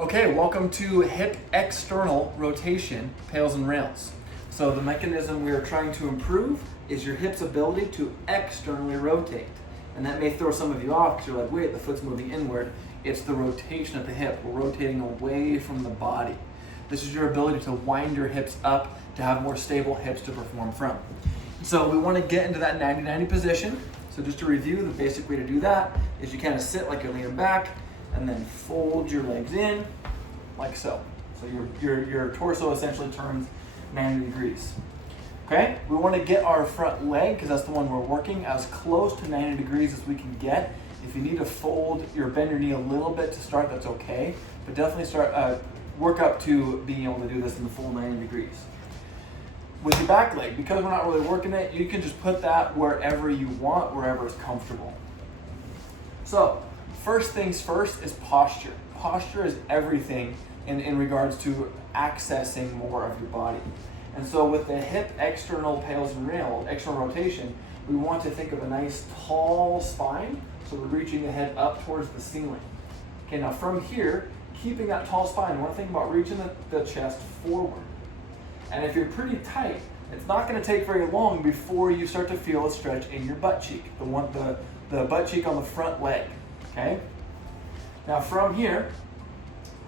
Okay, welcome to hip external rotation, PAILs and rails. So the mechanism we are trying to improve is your hip's ability to externally rotate. And that may throw some of you off because you're like, wait, the foot's moving inward. It's the rotation of the hip. We're rotating away from the body. This is your ability to wind your hips up to have more stable hips to perform from. So we want to get into that 90-90 position. So just to review, the basic way to do that is you kind of sit like you're leaning back and then fold your legs in like so. So your torso essentially turns 90 degrees. Okay, we want to get our front leg, because that's the one we're working, as close to 90 degrees as we can get. If you need to bend your knee a little bit to start, that's okay. But definitely work up to being able to do this in the full 90 degrees. With your back leg, because we're not really working it, you can just put that wherever you want, wherever is comfortable. So, first things first is posture. Posture is everything in regards to accessing more of your body. And so with the hip external PAILs and rail, external rotation, we want to think of a nice tall spine, so we're reaching the head up towards the ceiling. Okay, now from here, keeping that tall spine, we want to think about reaching the chest forward. And if you're pretty tight, it's not going to take very long before you start to feel a stretch in your butt cheek, the butt cheek on the front leg. Okay? Now from here,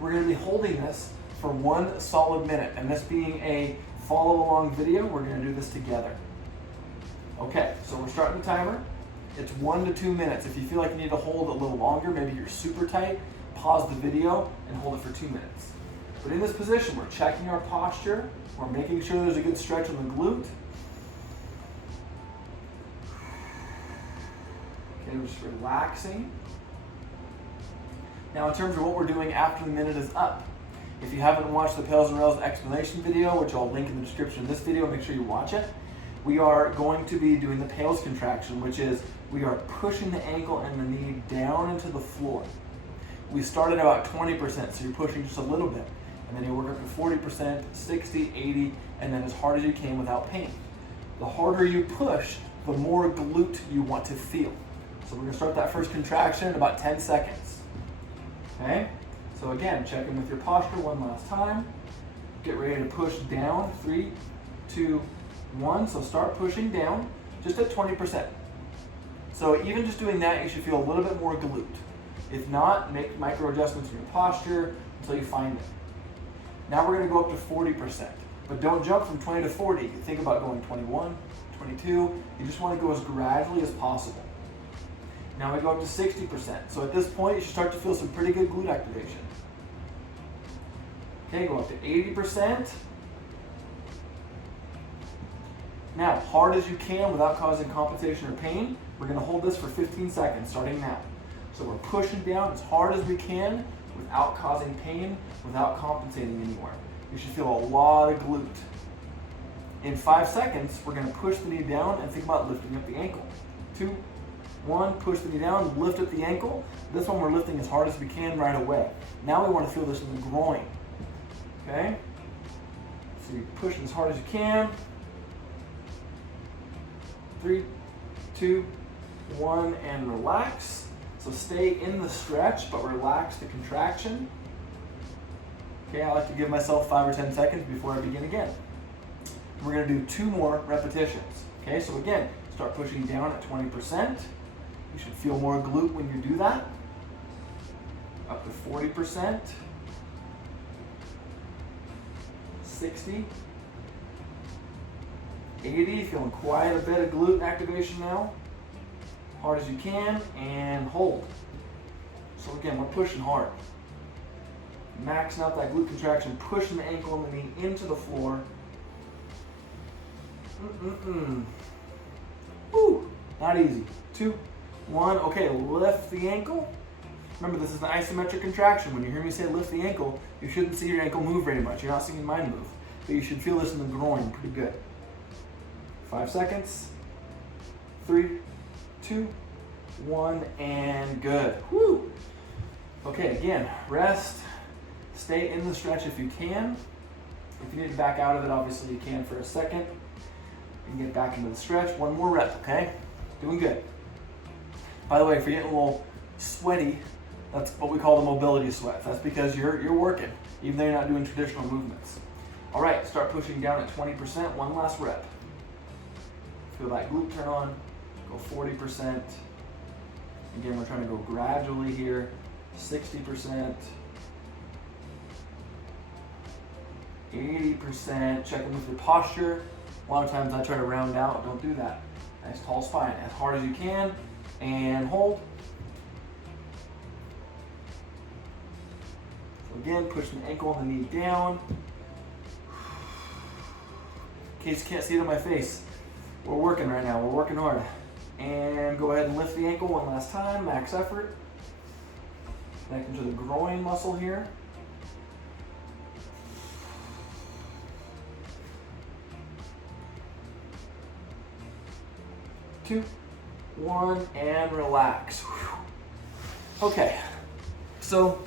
we're going to be holding this for 1 solid minute. And this being a follow along video, we're going to do this together. Okay, so we're starting the timer. It's 1 to 2 minutes. If you feel like you need to hold a little longer, maybe you're super tight, pause the video and hold it for 2 minutes. But in this position, we're checking our posture. We're making sure there's a good stretch on the glute. Okay, we're just relaxing. Now in terms of what we're doing after the minute is up, if you haven't watched the PAILs and rails explanation video, which I'll link in the description of this video, make sure you watch it. We are going to be doing the PAILs contraction, which is we are pushing the ankle and the knee down into the floor. We start at about 20%, so you're pushing just a little bit. And then you work up to 40%, 60, 80, and then as hard as you can without pain. The harder you push, the more glute you want to feel. So we're gonna start that first contraction in about 10 seconds. Okay? So again, check in with your posture one last time. Get ready to push down, 3, 2, 1. So start pushing down, just at 20%. So even just doing that, you should feel a little bit more glute. If not, make micro adjustments in your posture until you find it. Now we're going to go up to 40%, but don't jump from 20 to 40. You think about going 21, 22. You just want to go as gradually as possible. Now we go up to 60%. So at this point, you should start to feel some pretty good glute activation. Okay, go up to 80%. Now, hard as you can without causing compensation or pain, we're going to hold this for 15 seconds, starting now. So we're pushing down as hard as we can without causing pain, without compensating anywhere. You should feel a lot of glute. In 5 seconds, we're going to push the knee down and think about lifting up the ankle. 2, 1, push the knee down, lift up the ankle. This one we're lifting as hard as we can right away. Now we want to feel this in the groin. Okay? So you push as hard as you can. 3, 2, 1, and relax. So stay in the stretch, but relax the contraction. Okay, I like to give myself 5 or 10 seconds before I begin again. We're going to do 2 more repetitions. Okay, so again, start pushing down at 20%. You should feel more glute when you do that. Up to 40%. 60. 80, feeling quite a bit of glute activation now. Hard as you can, and hold. So again, we're pushing hard. Maxing out that glute contraction, pushing the ankle and the knee into the floor. Woo, not easy. 2, 1, okay, lift the ankle. Remember, this is an isometric contraction. When you hear me say lift the ankle, you shouldn't see your ankle move very much. You're not seeing mine move. But you should feel this in the groin pretty good. 5 seconds. 3, 2, 1, and good. Woo! Okay, again, rest. Stay in the stretch if you can. If you need to back out of it, obviously you can for a second. You can get back into the stretch. 1 more rep, okay? Doing good. By the way, if you're getting a little sweaty That's what we call the mobility sweats. That's because you're working, even though you're not doing traditional movements. All right, start pushing down at 20%, one last rep. Feel that glute turn on, go 40%. Again, we're trying to go gradually here, 60%, 80%, check in with your posture. A lot of times I try to round out, don't do that. Nice tall spine, as hard as you can, and hold. So again, push the ankle and the knee down. In case you can't see it on my face, we're working right now, we're working hard. And go ahead and lift the ankle one last time, max effort. Connecting to the groin muscle here. 2, 1, and relax. Whew. Okay, so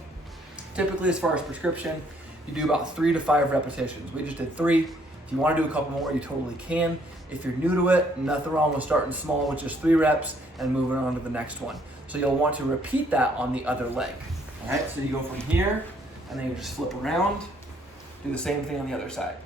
typically as far as prescription, you do about 3 to 5 repetitions. We just did 3. If you want to do a couple more, you totally can. If you're new to it, nothing wrong with starting small with just 3 reps and moving on to the next one. So you'll want to repeat that on the other leg. All right, so you go from here, and then you just flip around, do the same thing on the other side.